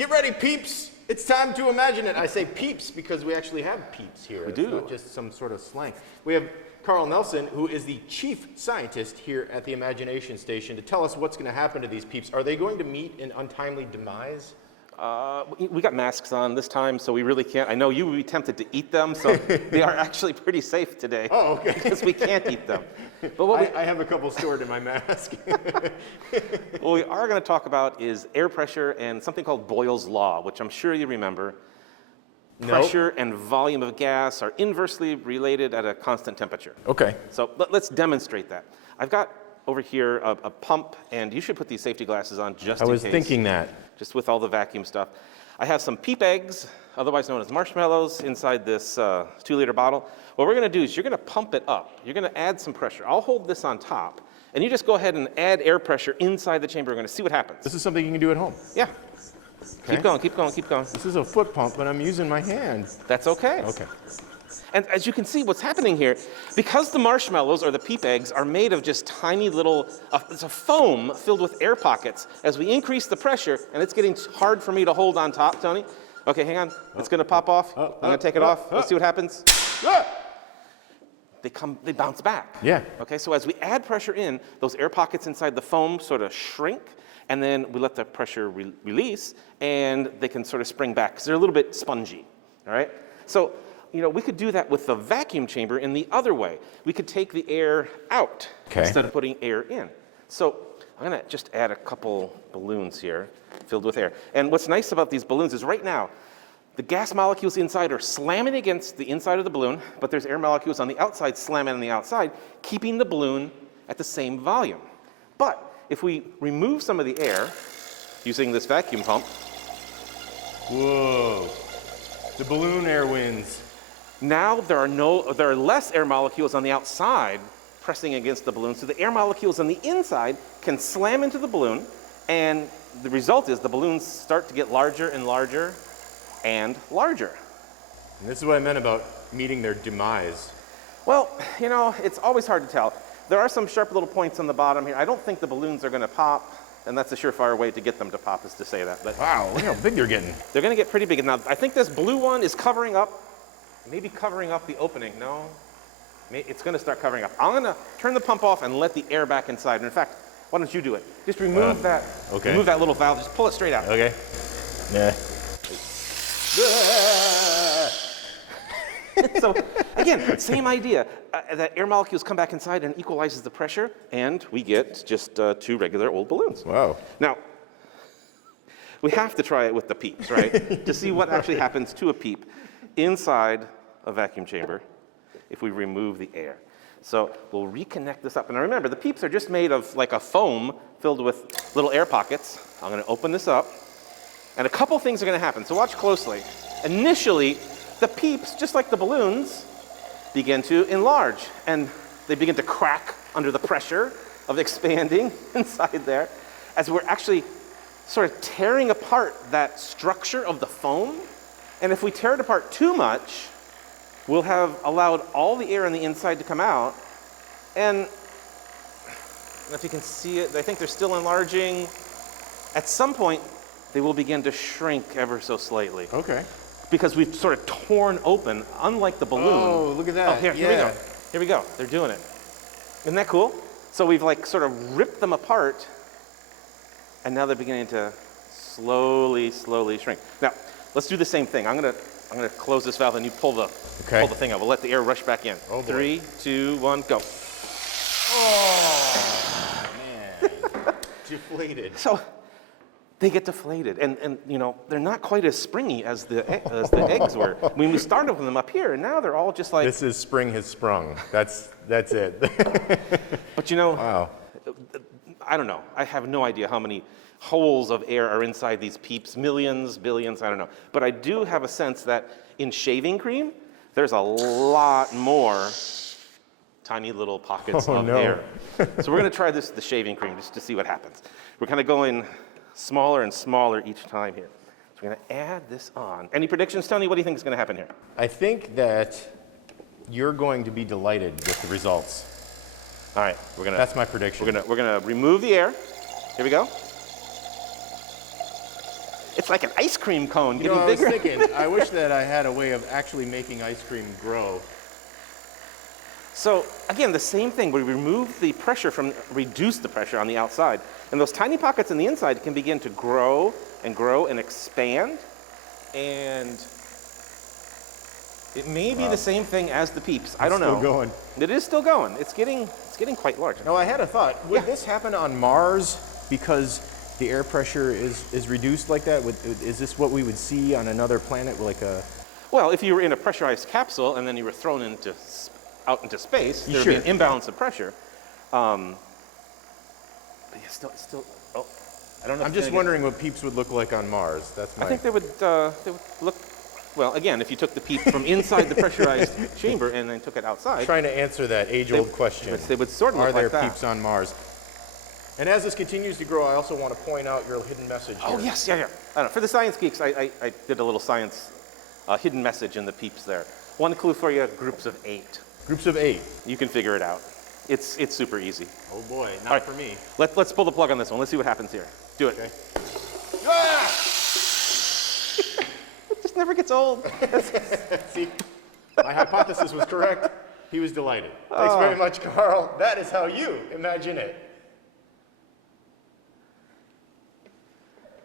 Get ready, peeps. It's time to imagine it. I say peeps because we actually have peeps here. We do. It's not just some sort of slang. We have Carl Nelson, who is the chief scientist here at the Imagination Station, to tell us what's going to happen to these peeps. Are they going to meet an untimely demise? We got masks on this time, so we really can't. I know you would be tempted to eat them, so they are actually pretty safe today. Oh, okay. Because we can't eat them. But what I have a couple stored in my mask. what we are going to talk about is air pressure and something called Boyle's Law, which I'm sure you remember. Nope. Pressure and volume of gas are inversely related at a constant temperature. Okay. So let's demonstrate that. I've got over here a pump, and you should put these safety glasses on just in case. I was thinking that. Just with all the vacuum stuff. I have some PEEP eggs, otherwise known as marshmallows, inside this 2-liter bottle. What we're going to do is you're going to pump it up. You're going to add some pressure. I'll hold this on top, and you just go ahead and add air pressure inside the chamber. We're going to see what happens. This is something you can do at home. Yeah. Okay. Keep going, keep going, keep going. This is a foot pump, but I'm using my hand. That's okay. Okay. And as you can see, what's happening here, because the marshmallows or the PEEP eggs are made of just tiny little, it's a foam filled with air pockets. As we increase the pressure, and it's getting hard for me to hold on top, Tony. Okay, hang on. It's going to pop off. I'm going to take it off. Let's see what happens. They bounce back. Yeah. Okay, so as we add pressure in, those air pockets inside the foam sort of shrink, and then we let the pressure release, and they can sort of spring back because they're a little bit spongy. All right? So, you know, we could do that with the vacuum chamber in the other way. We could take the air out instead of putting air in. So I'm going to just add a couple balloons here filled with air. And what's nice about these balloons is right now, the gas molecules inside are slamming against the inside of the balloon, but there's air molecules on the outside slamming on the outside, keeping the balloon at the same volume. But if we remove some of the air using this vacuum pump, whoa, the balloon air wins. Now there are less air molecules on the outside pressing against the balloon, so the air molecules on the inside can slam into the balloon, and the result is the balloons start to get larger and larger and larger. And this is what I meant about meeting their demise. Well, you know, it's always hard to tell. There are some sharp little points on the bottom here. I don't think the balloons are going to pop, and that's a surefire way to get them to pop is to say that. But wow, look how big they're getting. They're going to get pretty big. Now, I think this blue one is covering up, maybe covering up the opening. No, it's going to start covering up. I'm going to turn the pump off and let the air back inside. And in fact, why don't you do it? Just remove that. Okay. Remove that little valve. Just pull it straight out. Okay. Yeah. So again, same idea. That air molecules come back inside and equalizes the pressure, and we get just 2 regular old balloons. Wow. Now, we have to try it with the PEEPS, right? To see what actually happens to a PEEP inside a vacuum chamber if we remove the air. So we'll reconnect this up. And now remember, the PEEPS are just made of like a foam filled with little air pockets. I'm going to open this up, and a couple things are going to happen. So watch closely. Initially, the PEEPS, just like the balloons, begin to enlarge, and they begin to crack under the pressure of expanding inside there as we're actually sort of tearing apart that structure of the foam. And if we tear it apart too much, we'll have allowed all the air on the inside to come out. And if you can see it, I think they're still enlarging. At some point, they will begin to shrink ever so slightly. Okay. Because we've sort of torn open, unlike the balloon. Oh, look at that. Oh, here we go. Here we go. They're doing it. Isn't that cool? So we've like sort of ripped them apart, and now they're beginning to slowly, slowly shrink. Now, let's do the same thing. I'm gonna close this valve, and you pull the thing out. We'll let the air rush back in. Oh, 3, 2, 1, go. Oh, man. Deflated. So they get deflated, and you know, they're not quite as springy as the eggs were. I mean, we started with them up here, and now they're all just like... This is spring has sprung. That's it. But you know, wow. I don't know. I have no idea how many holes of air are inside these PEEPS. Millions, billions, I don't know. But I do have a sense that in shaving cream, there's a lot more tiny little pockets of air. So we're going to try this with the shaving cream just to see what happens. We're kind of going smaller and smaller each time here. So we're going to add this on. Any predictions, Tony? What do you think is going to happen here? I think that you're going to be delighted with the results. All right, That's my prediction. We're gonna remove the air. Here we go. It's like an ice cream cone You getting know, I was bigger. thinking, I wish that I had a way of actually making ice cream grow. So again, the same thing. We reduce the pressure on the outside. And those tiny pockets on the inside can begin to grow and expand. And it may be the same thing as the PEEPS. I don't know. Still going. It is still going. It's getting quite large. Now, I had a thought. Would this happen on Mars because the air pressure is reduced like that? Is this what we would see on another planet, like a... Well, if you were in a pressurized capsule and then you were thrown out into space, there would be an imbalance of pressure. But yeah, still. Oh, I don't know. I'm just wondering what PEEPS would look like on Mars. That's my... I think they would look. Well, again, if you took the PEEP from inside the pressurized chamber and then took it outside. Trying to answer that age-old question. They would sort of look like that. Are there PEEPS on Mars? And as this continues to grow, I also want to point out your hidden message here. Oh, yes, yeah. I don't know. For the science geeks, I did a little science hidden message in the PEEPS there. One clue for you, groups of 8. Groups of 8. You can figure it out. It's super easy. Oh boy, not for me. Let's pull the plug on this one. Let's see what happens here. Do it. Okay. It just never gets old. See, my hypothesis was correct. He was delighted. Thanks very much, Carl. That is how you imagine it.